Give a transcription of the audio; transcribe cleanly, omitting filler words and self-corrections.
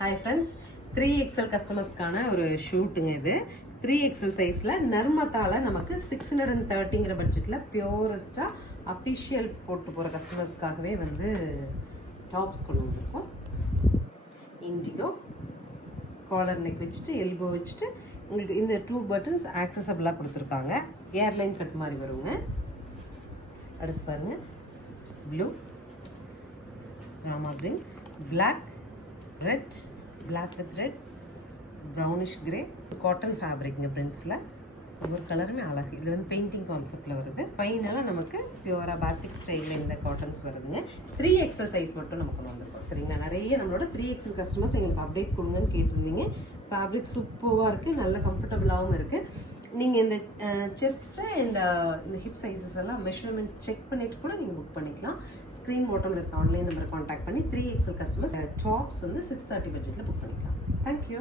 Hi friends, 3XL கஸ்டமர்ஸ்க்கான ஒரு ஷூட்டுங்க இது. 3XL சைஸில் நர்மதாவில் நமக்கு 630ங்கிற பட்ஜெட்டில் பியூரஸ்ட்டாக அஃபிஷியல் போட்டு போகிற கஸ்டமர்ஸ்க்காகவே வந்து டாப்ஸ் கொண்டு வந்திருக்கோம். இண்டிகோ காலர் நெக் வச்சுட்டு எல்போ வச்சுட்டு உங்களுக்கு இந்த 2 பட்டன்ஸ் ஆக்சசபிளாக கொடுத்துருக்காங்க. ஏர்லைன் கட் மாதிரி வருங்க. அடுத்து பாருங்கள், blue, Rama green, black, red, black with red, brownish grey, cotton ஃபேப்ரிக்ங்க பிரிண்ட்ஸில். ஒவ்வொரு கலருமே அழகு. இதில் வந்து பெயிண்டிங் கான்செப்டில் வருது. ஃபைனலாக நமக்கு பியூரா பேட்டிக் ஸ்டைலில் இந்த காட்டன்ஸ் வருதுங்க. 3XL சைஸ் மட்டும் நமக்கு வந்திருக்கோம். சரிங்களா, நிறைய நம்மளோட 3XL கஸ்டமர்ஸ் எங்களுக்கு அப்டேட் கொடுங்கன்னு கேட்டிருந்தீங்க. ஃபேப்ரிக் சூப்பராக இருக்குது, நல்ல கம்ஃபர்டபுளாகவும் இருக்குது. நீங்கள் இந்த செஸ்ட்டு அண்ட் இந்த ஹிப் சைஸஸ் எல்லாம் மெஷர்மெண்ட் செக் பண்ணிவிட்டு கூட நீங்கள் புக் பண்ணிக்கலாம். ஸ்க்ரீன் பாட்டமில் இருக்க ஆன்லைன் நம்பரை காண்டாக்ட் பண்ணி 3XL கஸ்டமர்ஸ் டாப்ஸ் வந்து 630 பட்ஜெட்டில் புக் பண்ணிக்கலாம். தேங்க்யூ.